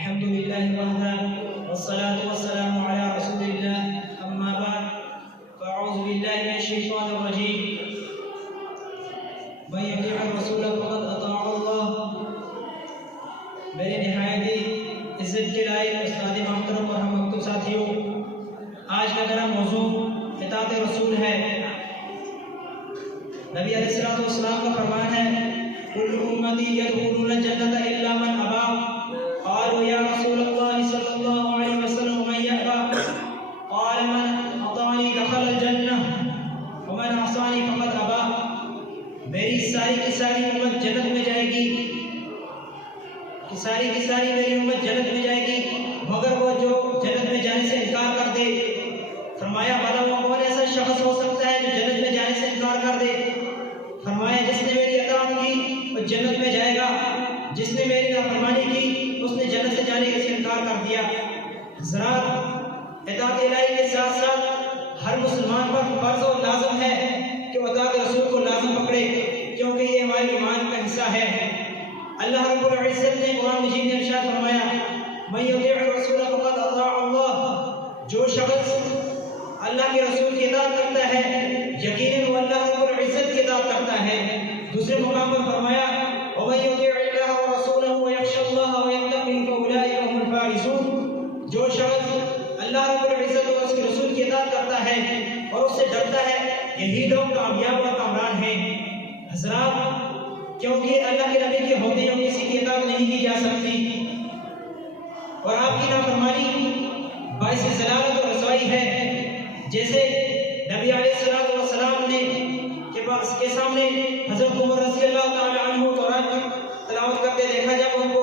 الحمد لله وحده والصلاة والسلام على رسول الله أما بعد فأعوذ بالله من الشيطان الرجيم من يطع الرسول فقد أطاع الله. میرے نہایت عزت کے لائق استاد محترم اور ہم مکتوب ساتھیوں، آج کا میرا موضوع اطاعت رسول ہے. نبی علیہ الصلوۃ والسلام کا فرمان ہے کل امتی یدخلون الجنۃ الا من ابى. قالوا یا رسول اللہ صلی اللہ علیہ وسلم من یأبى؟ قال من اطاعنی دخل الجنہ ومن عصانی فقد ابى. میری ساری کی ساری امت جنت میں جائے گی، ساری کی ساری میری امت جنت میں جائے گی مگر وہ جو جنت میں جانے سے انکار کر دے. فرمایا بھلا وہ کون ایسا شخص ہو سکتا ہے جو جنت میں جانے سے انکار کر دے؟ فرمایا جس نے میری اطاعت کی وہ جنت میں جائے گا، جس نے میری نافرمانی کی اس نے جنت سے جانے سے انکار کر دیا. حضرات، اطاعت الہی کے ساتھ ساتھ ہر مسلمان پر فرض اور لازم ہے کہ وہ اطاعت رسول کو لازم پکڑے، کیونکہ یہ ہمارے ایمان کا حصہ ہے. اللہ رب العزت نے قرآن مجید میں ارشاد فرمایا من یطیع الرسول فقد اطاع اللہ. جو شخص اللہ کے رسول کی اطاعت کرتا ہے یقیناً وہ اللہ رب العزت کی اطاعت کرتا ہے. دوسرے مقام پر فرمایا ومن یطیع اللہ ورسولہ ویخشى اللہ ویتقی فاولئک هم الفائزون. جو شخص اللہ رب العزت اور اس کے رسول کی اطاعت کرتا ہے اور اس سے ڈرتا ہے یہی لوگ کامیاب اور کامران ہیں. حضرات، کیونکہ اللہ کے نبی کے ہوتے ہوئے کسی کی اطاعت نہیں کی جا سکتی اور آپ کی نافرمانی باعث ضلالت اور رسوائی ہے. جیسے نبی علیہ الصلوۃ والسلام نے کے سامنے حضرت عمر رضی اللہ تعالی عنہ قرآن کی تلاوت کرتے دیکھا جب ان کو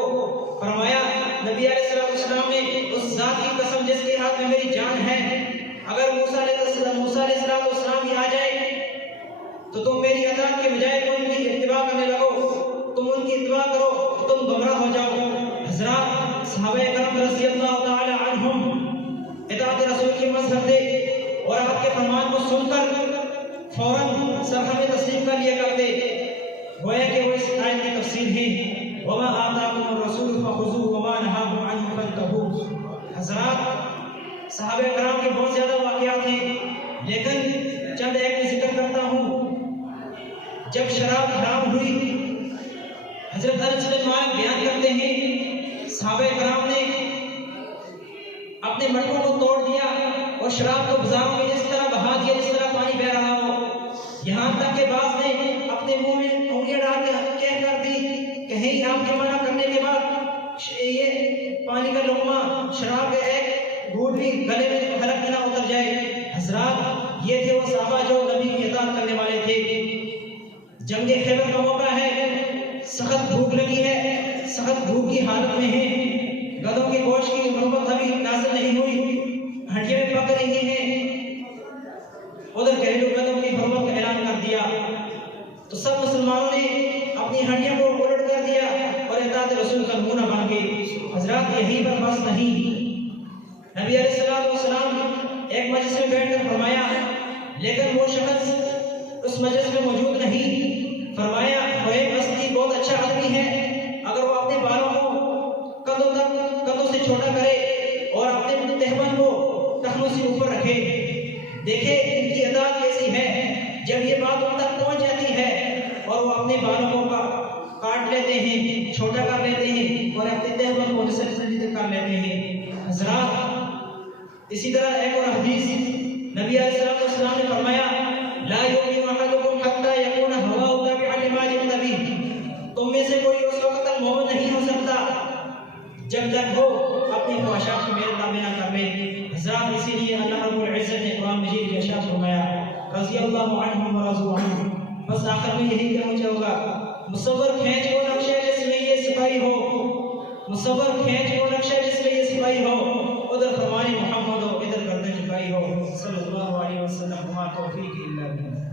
فرمایا نبی علیہ الصلوۃ والسلام نے اس ذات کی قسم جس کے ہاتھ میں میری جان ہے اگر موسیٰ علیہ السلام ہی آ جائے تو تم میری اطاعت کے بجائے ان کی اتباع کرنے لگو، تم ان کی اتباع کرو تو تم گمراہ ہو جاؤ. حضرات، صحابہ کرام رضی اللہ تعالی عنہم اطاعت رسول کی مذہب دے اور آپ کے فرمان کو سن کر فوراً سرہم تسلیم کر لیا کرتے، گویا کہ وہ اس آیت کی تفسیر ہے وما آتاکم الرسول فخذوه وما نهاکم عنہ فانتہوا. حضرات، صحابہ کرام کے بہت زیادہ واقعات ہیں لیکن چند ایک میں ذکر کرتا ہوں. جب شراب حرام ہوئی حضرت انس بن مالک بیان کرتے ہیں صحابہ کرام نے اپنے مٹکوں کو توڑ دیا اور شراب کو بازاروں میں اس طرح بہا دیا جس طرح پانی بہ رہا ہو. یہاں تک کہ بعض نے اپنے منہ میں انگلیاں ڈال کے کہہ کر دی کہیں آپ کے منع کرنے کے بعد یہ پانی کا لقمہ شراب کا ایک گھونٹ بھی گلے میں حلق میں نہ اتر جائے. حضرات، یہ تھے وہ صحابہ جو نبی کی اطاعت کرنے والے تھے. جنگ خیبر کا موقع ہے، سخت بھوک لگی ہے، سخت بھوک کی حالت میں ہیں، گدھوں کے گوشت کی نوبت ابھی نازل نہیں ہوئی، ہڈیاں میں پک رہی ہیں. ادھر گھریلو گدھوں کی حرمت کا اعلان کر دیا تو سب مسلمانوں نے اپنی ہڈیوں کو الٹ کر دیا اور اطاعت رسول کا نمونہ بن گئے. حضرات، یہیں پر بس نہیں، نبی علیہ الصلوۃ والسلام ایک مجلس میں بیٹھ کر فرمایا لیکن وہ شخص اس مجلس میں موجود نہیں. فرمایا ایک بستی بہت اچھا آدمی ہے، اگر وہ اپنے بالوں کو کندھوں سے چھوٹا کرے اور اپنے تہبند کو ٹخنوں سے اوپر رکھے، دیکھے ان کی اطاعت کیسی ہے. جب یہ بات ان تک پہنچ جاتی ہے اور وہ اپنے بالوں کو کاٹ لیتے ہیں، چھوٹا کر لیتے ہیں اور اپنے تہبند کو نسل کر لیتے ہیں. حضرات، اسی طرح ایک اور حدیث نبی علیہ السلام نے فرمایا لا یؤمن احدکم حتی یکون ہواہ تابعا لما جئت بہ. تم میں سے کوئی اس وقت تک مومن نہیں ہو سکتا جب تک وہ اپنی خواہشات کو میرے تابع نہ کر لے. حضرات، اسی لیے اللہ رب العزت نے قرآن مجید میں ارشاد فرمایا رضی اللہ عنہم ورضوا عنہ. بس آخر میں یہی کہنا چاہوں گا مصور کھینچ وہ نقشہ جس میں یہ سپاہی ہو، مصور کھینچ وہ نقشہ جس میں یہ سپاہی ہو، ادھر فرمان محمد ہو ادھر گردن جھکائی ہو. صلی اللہ علیہ وسلم. وما توفیقی الا باللہ.